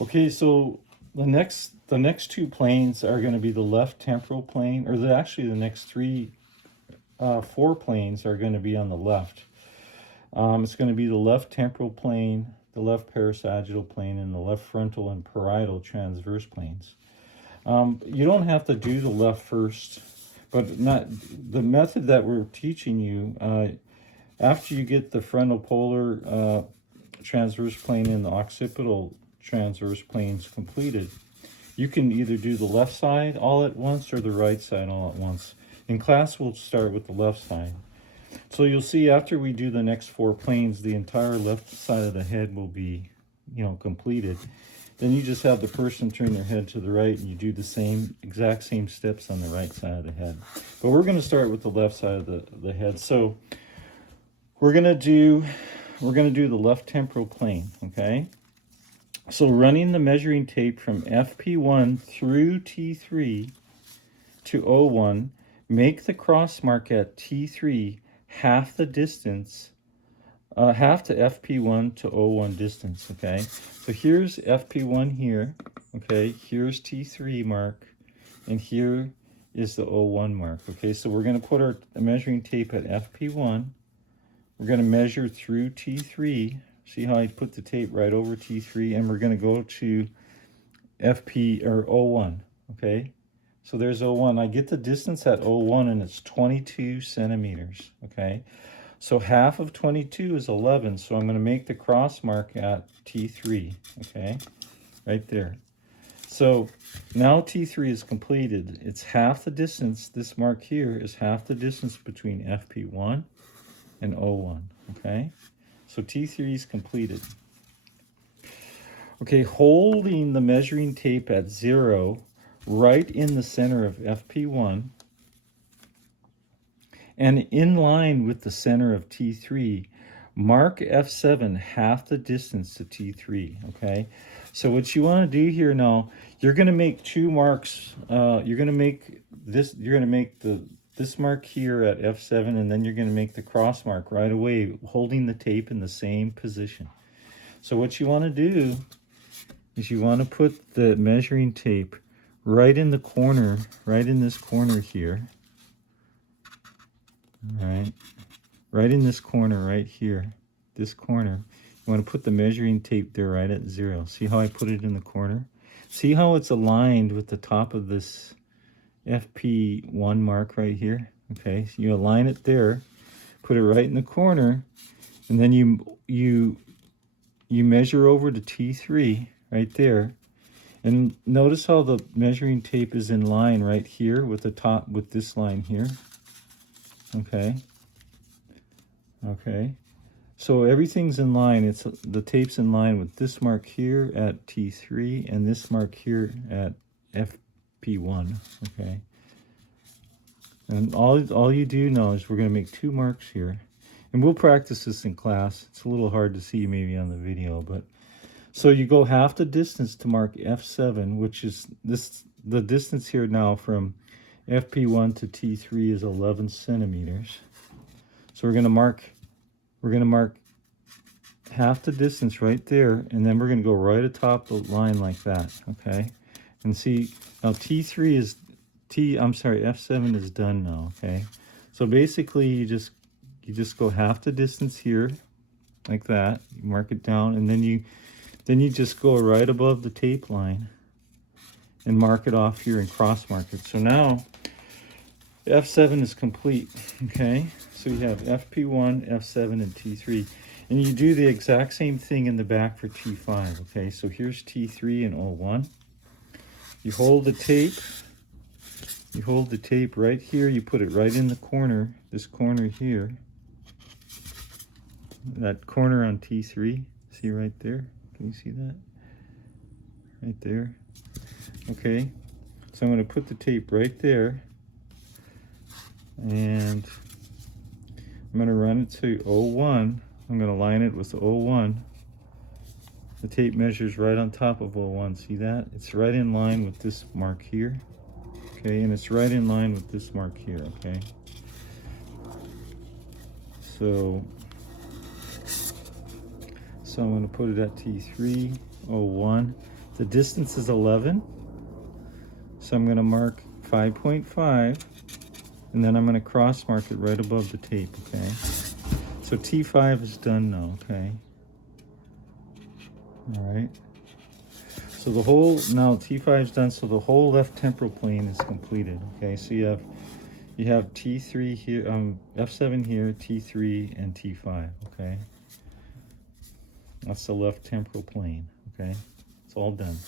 Okay, so the next two planes are going to be the left temporal plane, or actually the next four planes are going to be on the left. It's going to be the left temporal plane, the left parasagittal plane, and the left frontal and parietal transverse planes. You don't have to do the left first, but not the method that we're teaching you. After you get the frontal polar transverse plane and the occipital transverse planes completed, you can either do the left side all at once or the right side all at once. In class, we'll start with the left side. So you'll see after we do the next four planes, the entire left side of the head will be, completed. Then you just have the person turn their head to the right and you do the exact same steps on the right side of the head. But we're going to start with the left side of the head. So we're going to do the left temporal plane, okay? So running the measuring tape from FP1 through T3 to O1, make the cross mark at T3 half the distance, half to FP1 to O1 distance, okay? So here's FP1 here, okay? Here's T3 mark, and here is the O1 mark, okay? So we're going to put our measuring tape at FP1. We're going to measure through T3. See how I put the tape right over T3, and we're going to go to FP or O1, okay? So there's O1. I get the distance at O1, and it's 22 centimeters, okay? So half of 22 is 11, so I'm going to make the cross mark at T3, okay? Right there. So now T3 is completed. It's half the distance. This mark here is half the distance between FP1 and O1, okay? So T3 is completed. Okay, holding the measuring tape at 0, right in the center of FP1, and in line with the center of T3, mark F7 half the distance to T3, okay? So what you want to do here now, you're going to make two marks. You're going to make this mark here at F7, and then you're going to make the cross mark right away, holding the tape in the same position. So what you want to do is you want to put the measuring tape right in the corner, right in this corner here. Right in this corner right here, this corner. You want to put the measuring tape there right at 0. See how I put it in the corner? See how it's aligned with the top of this FP1 mark right here? Okay, so you align it there, put it right in the corner, and then you measure over to T3 right there. And notice how the measuring tape is in line right here with the top, with this line here. Okay. So everything's in line. The tape's in line with this mark here at T3 and this mark here at FP1. Okay. And all you do now is we're going to make two marks here. And we'll practice this in class. It's a little hard to see maybe on the video, but so you go half the distance to mark F7, which is the distance here now from FP1 to T3 is 11 centimeters. So we're going to mark half the distance right there, and then we're going to go right atop the line like that, okay? And see, now F7 is done now, okay? So basically you just go half the distance here, like that. You mark it down, and then you just go right above the tape line and mark it off here and cross mark it. So now F7 is complete, okay? So you have FP1, F7, and T3. And you do the exact same thing in the back for T5, okay? So here's T3 and O1. You hold the tape. You hold the tape right here. You put it right in the corner, this corner here. That corner on T3. See right there? Can you see that? Right there. Okay. So I'm going to put the tape right there. And I'm going to run it to O1. I'm going to line it with O1. The tape measures right on top of O1. See that? It's right in line with this mark here. Okay, and it's right in line with this mark here, okay? So I'm going to put it at T3, O1. The distance is 11. So I'm going to mark 5.5, and then I'm going to cross mark it right above the tape, okay? So T5 is done now, okay? All right. So the whole, now T5 is done, so the whole left temporal plane is completed, okay? So you have T3 here, F7 here, T3, and T5, okay? That's the left temporal plane, okay? It's all done.